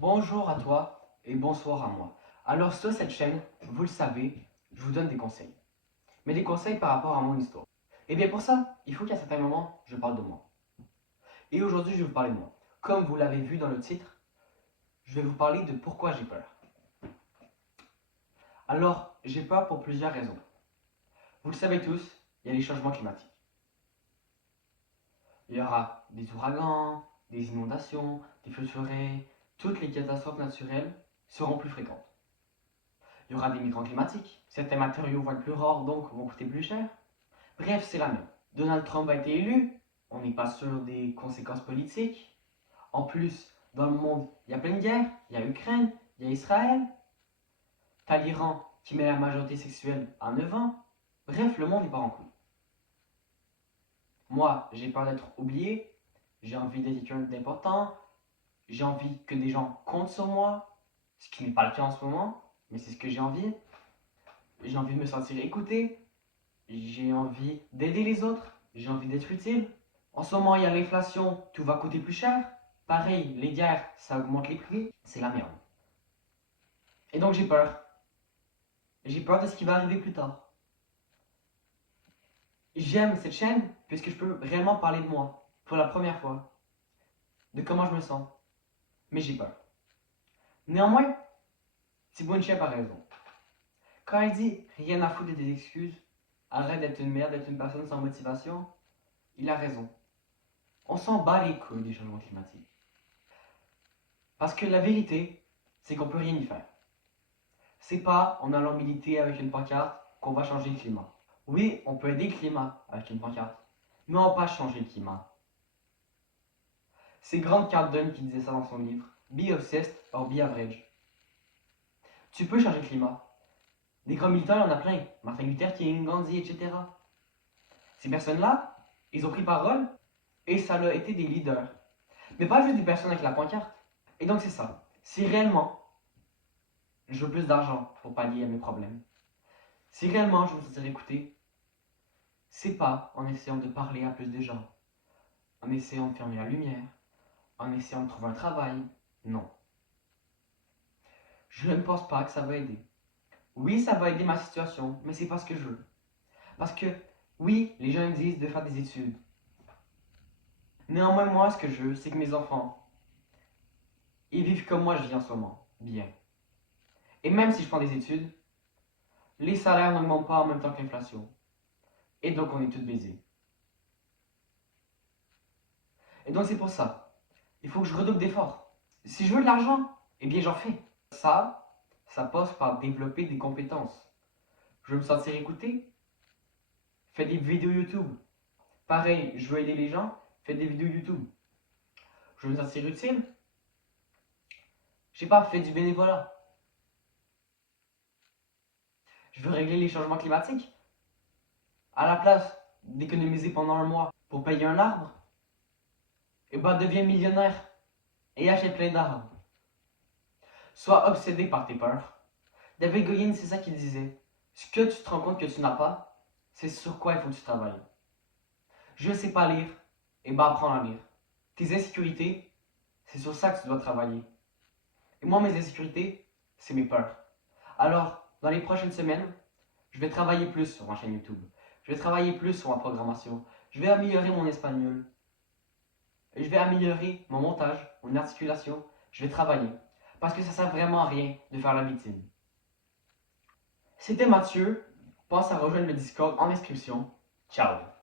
Bonjour à toi et bonsoir à moi. Alors sur cette chaîne, vous le savez, je vous donne des conseils. Mais des conseils par rapport à mon histoire. Et bien pour ça, il faut qu'à certains moments, je parle de moi. Et aujourd'hui, je vais vous parler de moi. Comme vous l'avez vu dans le titre, je vais vous parler de pourquoi j'ai peur. Alors, j'ai peur pour plusieurs raisons. Vous le savez tous, il y a les changements climatiques. Il y aura des ouragans, des inondations, des feux de forêt, toutes les catastrophes naturelles seront plus fréquentes. Il y aura des migrants climatiques. Certains matériaux vont être plus rares, donc vont coûter plus cher. Bref, c'est la même. Donald Trump a été élu. On n'est pas sûr des conséquences politiques. En plus, dans le monde, il y a plein de guerres. Il y a Ukraine, il y a Israël. T'as l'Iran qui met la majorité sexuelle à 9 ans. Bref, le monde n'est pas en couille. Moi, j'ai peur d'être oublié. J'ai envie d'être quelqu'un d'important. J'ai envie que des gens comptent sur moi. Ce qui n'est pas le cas en ce moment, mais c'est ce que j'ai envie. J'ai envie de me sentir écouté. J'ai envie d'aider les autres, j'ai envie d'être utile. En ce moment, il y a l'inflation, tout va coûter plus cher. Pareil, les guerres, ça augmente les prix, c'est la merde. Et donc j'ai peur. J'ai peur de ce qui va arriver plus tard. J'aime cette chaîne puisque je peux réellement parler de moi, pour la première fois, de comment je me sens. Mais j'ai peur. Néanmoins, Thibaut Inchep a raison. Quand il dit rien à foutre de tes excuses, arrête d'être une merde, d'être une personne sans motivation, il a raison. On s'en bat les couilles des changements climatiques. Parce que la vérité, c'est qu'on peut rien y faire. C'est pas en allant militer avec une pancarte qu'on va changer le climat. Oui, on peut aider le climat avec une pancarte, mais on va pas changer le climat. C'est Grant Cardone qui disait ça dans son livre, Be Obsessed or Be Average. Tu peux changer le climat. Des grands militants, il y en a plein. Martin Luther King, Gandhi, etc. Ces personnes-là, ils ont pris parole et ça leur a été des leaders. Mais pas juste des personnes avec la pancarte. Et donc c'est ça. Si réellement je veux plus d'argent pour pallier à mes problèmes, si réellement je veux me sentir écouté, c'est pas en essayant de parler à plus de gens, en essayant de fermer la lumière, en essayant de trouver un travail. Non. Je ne pense pas que ça va aider. Oui, ça va aider ma situation, mais c'est pas ce que je veux. Parce que, oui, les gens me disent de faire des études. Néanmoins, moi, ce que je veux, c'est que mes enfants, ils vivent comme moi je vis en ce moment. Bien. Et même si je prends des études, les salaires n'augmentent pas en même temps que l'inflation. Et donc, on est tous baisés. Et donc, c'est pour ça. Il faut que je redouble d'efforts. Si je veux de l'argent, eh bien, j'en fais. Ça passe par développer des compétences. Je veux me sentir écouté, fais des vidéos YouTube. Pareil, je veux aider les gens, fais des vidéos YouTube. Je veux me sentir utile, je sais pas, fais du bénévolat. Je veux régler les changements climatiques. À la place d'économiser pendant un mois pour payer un arbre, et bah deviens millionnaire et achète plein d'arbres. Sois obsédé par tes peurs. David Goggins, c'est ça qu'il disait. Ce que tu te rends compte que tu n'as pas, c'est sur quoi il faut que tu travailles. Je ne sais pas lire, et bah apprends à lire. Tes insécurités, c'est sur ça que tu dois travailler. Et moi, mes insécurités, c'est mes peurs. Alors, dans les prochaines semaines, je vais travailler plus sur ma chaîne YouTube. Je vais travailler plus sur ma programmation. Je vais améliorer mon espagnol. Je vais améliorer mon montage, mon articulation. Je vais travailler. Parce que ça sert vraiment à rien de faire la victime. C'était Mathieu. Pense à rejoindre le Discord en description. Ciao!